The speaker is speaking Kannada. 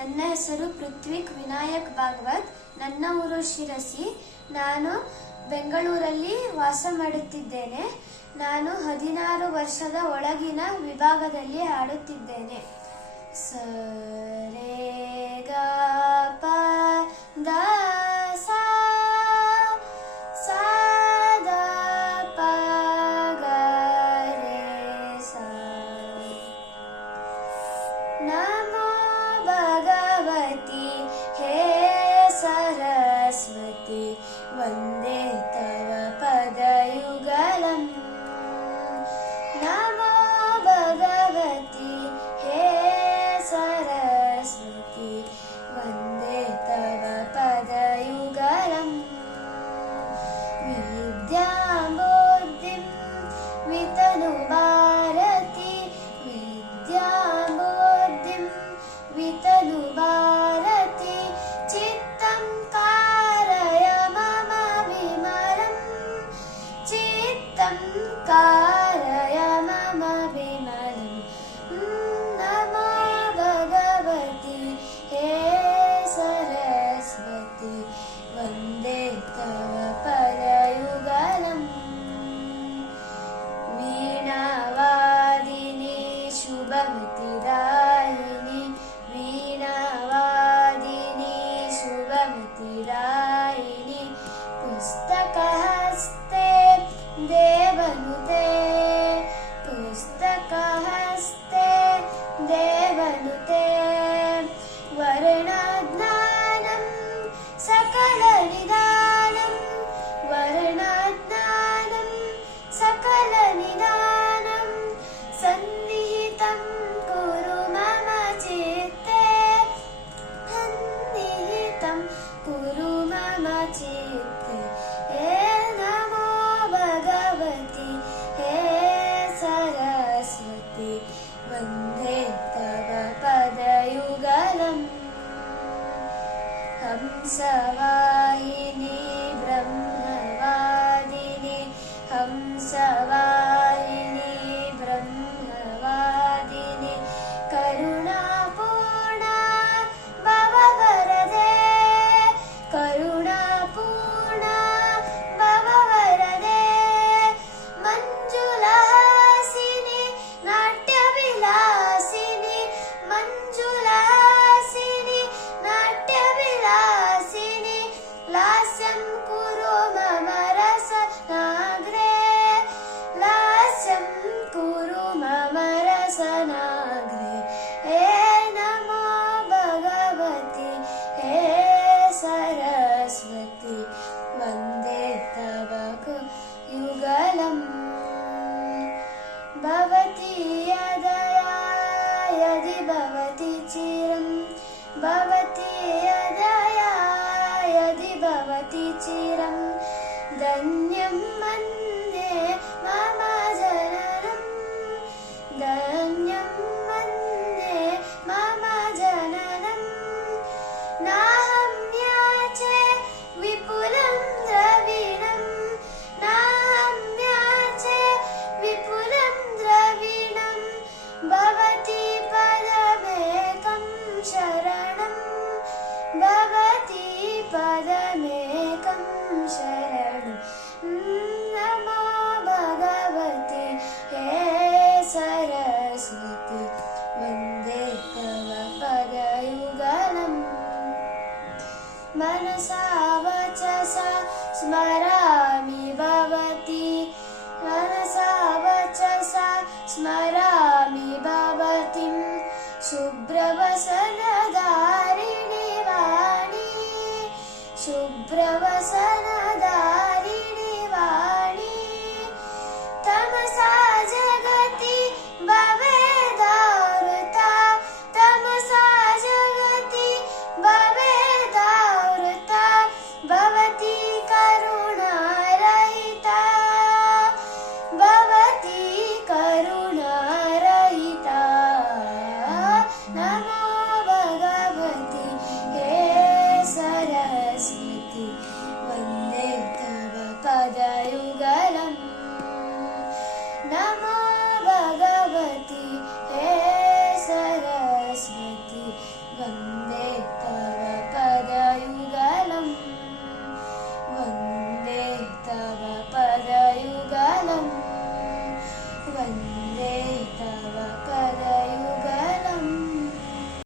ನನ್ನ ಹೆಸರು ಪೃಥ್ವಿಕ್ ವಿನಾಯಕ್ ಭಾಗವತ್. ನನ್ನ ಊರು ಶಿರಸಿ. ನಾನು ಬೆಂಗಳೂರಲ್ಲಿ ವಾಸ ಮಾಡುತ್ತಿದ್ದೇನೆ. ನಾನು 16 ವರ್ಷದ ಒಳಗಿನ ವಿಭಾಗದಲ್ಲಿ ಹಾಡುತ್ತಿದ್ದೇನೆ. ಸ ರೇ ಗ ಪ ದ ಸಾ ಸಾ ದ ಪ ಗ ರೇ ಸಾ. ನಮೋ ಭಗವತಿ ಹೇ ಸರಸ್ವತಿ ವಂದೇ ತವ ಪದಯುಗಲಂ. ನಮೋ ಭಗವತಿ ಹೇ ಸರಸ್ವತಿ ವಂದೇ ತವ ಪದಯುಗಲಂ. ವಿದ್ಯಾಂ ಬುದ್ಧಿಂ ವಿತನು ಭಾರತಿ ವಿದ್ಯಾಂ ಬುದ್ಧಿಂ ವಿತನು ಭಾರತಿ ಚಿತ್ತಂ ಕಾರಯ ಮಮ ವಿಮಲಂ. ಚಿತ್ತಂ ಕಾರಯ ಮಮ ವಿಮಲಂ. ನಮೋ ಭಗವತಿ ಹೇ ಸರಸ್ವತಿ ವಂದೇ ತವ ಪದಯುಗಲಂ. ವೀಣಾವಾದಿನಿ ಶುಭಮತಿದಾಯಿನಿ ವೀಣಾವಾದಿನಿ ಶುಭಮತಿದಾಯಿನಿ ಪುಸ್ತಕಹಸ್ತೆ ದೇವನುತೆ ಪುಸ್ತಕಹಸ್ತೆ ದೇವನುತೆ. ವರ್ಣಜ್ಞಾನಂ ಸಕಲ ನಿದಾನಂ ವರ್ಣಜ್ಞಾನಂ ಸಕಲ ನಿದಾನಂ ಸನ್ನಿಹಿತಂ ಕುರು ಮಮ ಚಿತ್ತೆ ಸನ್ನಿಹಿತಂ ಕುರು ಮಮ ಚಿತ್ತೆ. ಹೇ ನಮೋ ಭಗವತಿ ಹೇ ಸರಸ್ವತಿ ವಂದೇ ತವ ಪದಯುಗಲಂ. ಹಂಸವಾಹಿನಿ ಬ್ರಹ್ಮವಾದಿನಿ ಹಂಸವಾಹಿನಿ ಬ್ರಹ್ಮವಾದಿನಿ ಕರುಣಾಪೂರ್ಣ ಭವವರದೆ ಕರುಣಾಪೂರ್ಣ ಭವವರದೆ ಮಂಜುಳಹಾಸಿನಿ ನಾಟ್ಯವಿಲಾಸಿನಿ ಮಂಜುಳಹಾಸಿನಿ ನಾಟ್ಯವಿಲಾಸಿನಿ ಲಾಸ್ಯಂ ಕುರು ಮಮ ರಸನಾಗ್ರೆ ಲಾಸ್ಯಂ ಕುರು ಮಮ ರಸನಾಗ್ರೆ. ಹೇ ನಮೋ ಭಗವತಿ ಹೇ ಸರಸ್ವತಿ ವಂದೇ ತವ ಯುಗಲಂ. ಭವತಿ ಯದಯಾ ಯದಿ ಭವತಿ ಚಿರಂ ಭವತಿ ಯದಯಾ ಯದಿ ಭವತಿ ಚಿರಂ ಧನ್ಯಂ ಮನ್ಯೆ ಮಮ ಜನನಂ ಧನ್ಯಂ ಮನ್ಯೆ ಮಮ ಜನನಂ. ನಾಹಂ ಯಾಚೆ ವಿಪುಲಂ ದ್ರವಿಣಂ ನಾಹಂ ಯಾಚೆ ವಿಪುಲಂ ದ್ರವಿಣಂ ಭವತಿ ಪದಮೇಕಂ ಶರಣಂ ಭವತಿ ಪದಮೇಕಂ ಶರಣಂ. ನಮೋ ಭಗವತಿ ಹೇ ಸರಸ್ವತಿ ವಂದೇ ತವ ಪದಯುಗಲಂ. ಮನಸಾ ವಚಸಾ ಸ್ಮರಾಮಿ ಭವತಿ ಮನಸಾ ವಚಸಾ ಸ್ಮರಾಮಿ ಭವತಿಂ ಶುಭ್ರವಸನಧಾರಿಣಿ ವಾಣಿ ಶುಭ್ರವಸನಧಾರಿಣಿ ವಾಣಿ. ತಮಸಾ ಜಗತಿ ಭವೇದಾವೃತ ತಮಸಾ ಜಗತಿ ಭವೇದಾವೃತ ಭವತಿ ಕರುಣಾರಹಿತ ಭವತಿ ಕರುಣಾರಹಿತ. ನಮೋ ಭಗವತಿ ಹೇ ಸರಸ್ವತಿ ವಂದೇ ತವ ಪದಯುಗಲಂ. ನಮೋ ಭಗವತಿ ಹೇ ಸರಸ್ವತಿ ವಂದೇ वन्दे तव